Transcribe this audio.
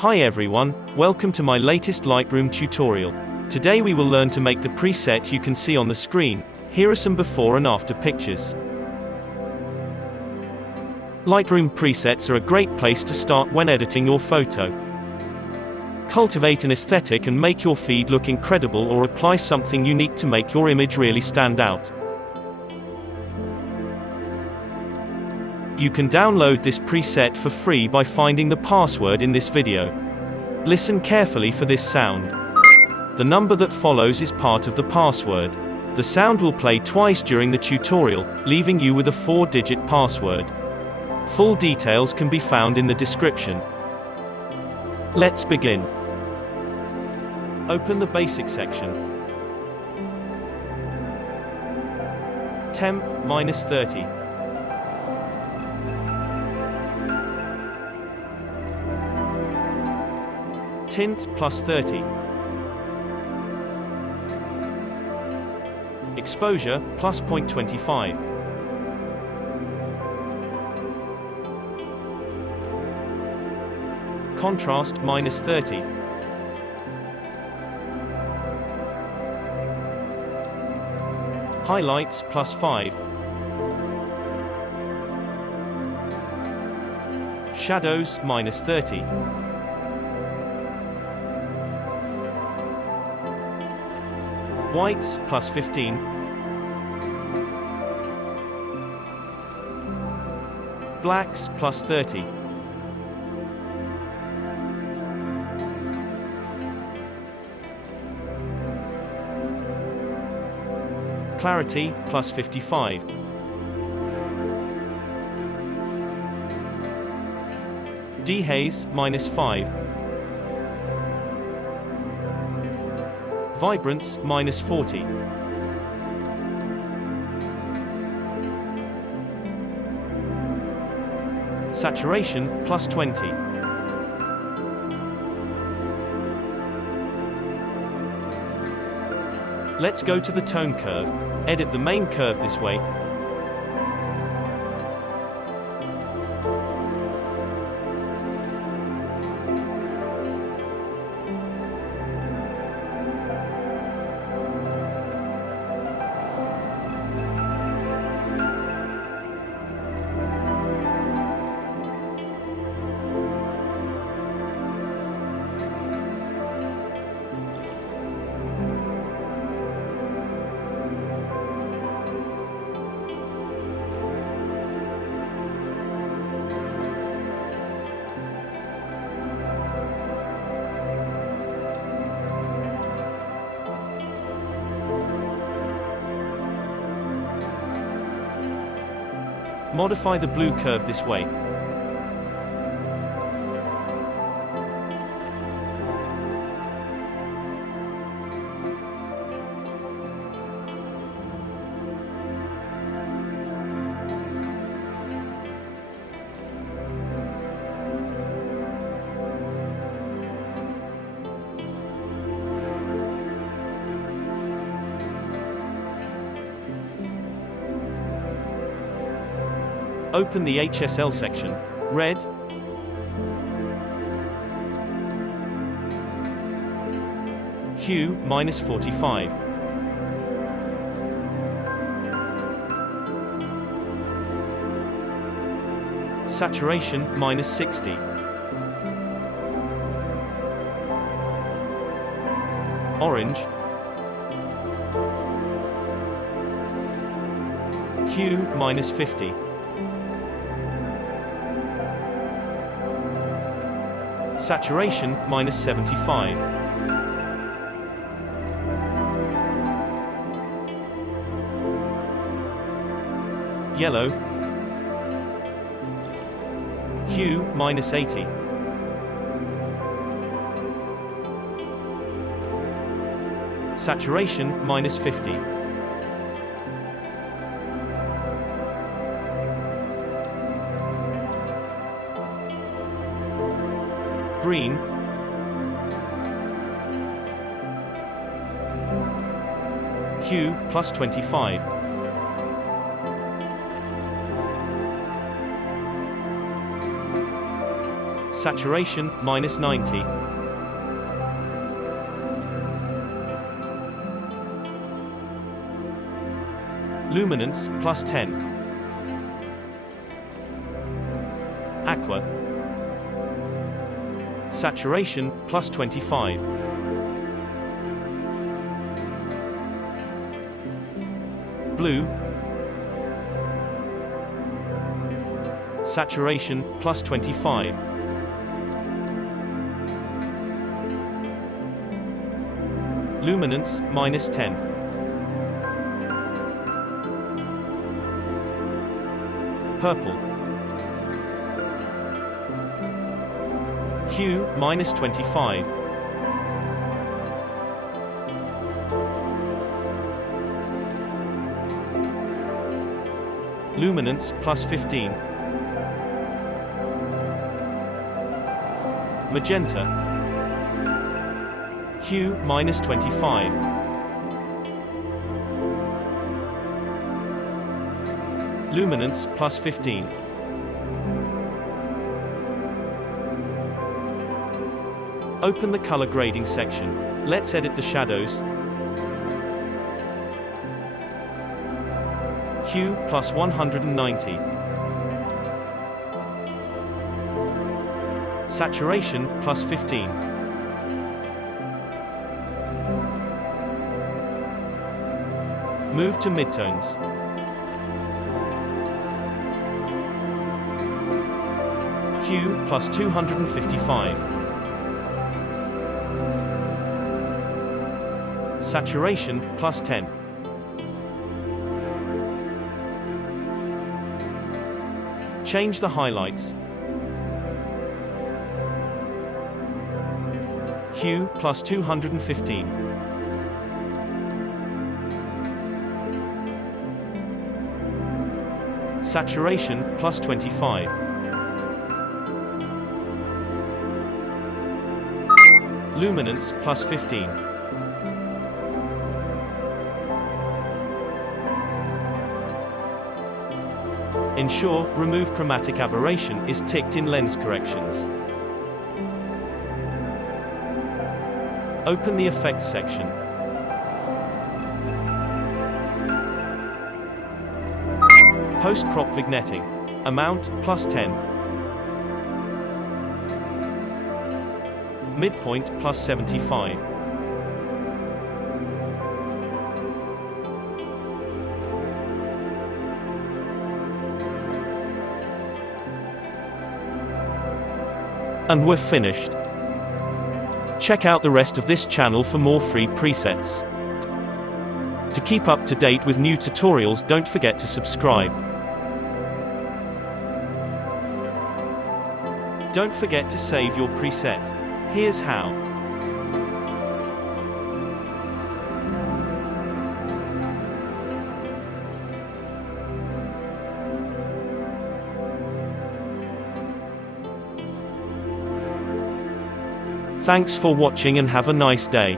Hi everyone, welcome to my latest Lightroom tutorial. Today we will learn to make the preset you can see on the screen. Here are some before and after pictures. Lightroom presets are a great place to start when editing your photo. Cultivate an aesthetic and make your feed look incredible, or apply something unique to make your image really stand out. You can download this preset for free by finding the password in this video. Listen carefully for this sound. The number that follows is part of the password. The sound will play twice during the tutorial, leaving you with a 4-digit password. Full details can be found in the description. Let's begin. Open the basic section. Temp, -30. Tint, +30. Exposure, +0.25. Contrast, -30. Highlights, +5. Shadows, -30. Whites, +15. Blacks, +30. Clarity, +55. Dehaze, -5. Vibrance, -40. Saturation, +20. Let's go to the tone curve. Edit the main curve this way. Modify the blue curve this way. Open the HSL section. Red. Hue, -45. Saturation, -60. Orange. Hue, -50. Saturation, -75. Yellow. Hue, -80. Saturation, -50. Green. Hue, +25. Saturation, -90. Luminance, +10. Aqua. Saturation, +25. Blue. Saturation, +25. Luminance, -10. Purple. Hue, -25. Luminance, +15. Magenta. Hue, -25. Luminance, +15. Open the color grading section. Let's edit the shadows. Hue, +190. Saturation, +15. Move to midtones. Hue, +255. Saturation, +10. Change the highlights. Hue, +215. Saturation, +25. Luminance, +15. Ensure Remove Chromatic Aberration is ticked in Lens Corrections. Open the Effects section. Post-crop vignetting. Amount, +10. Midpoint, +75. And we're finished. Check out the rest of this channel for more free presets. To keep up to date with new tutorials, don't forget to subscribe. Don't forget to save your preset. Here's how. Thanks for watching and have a nice day.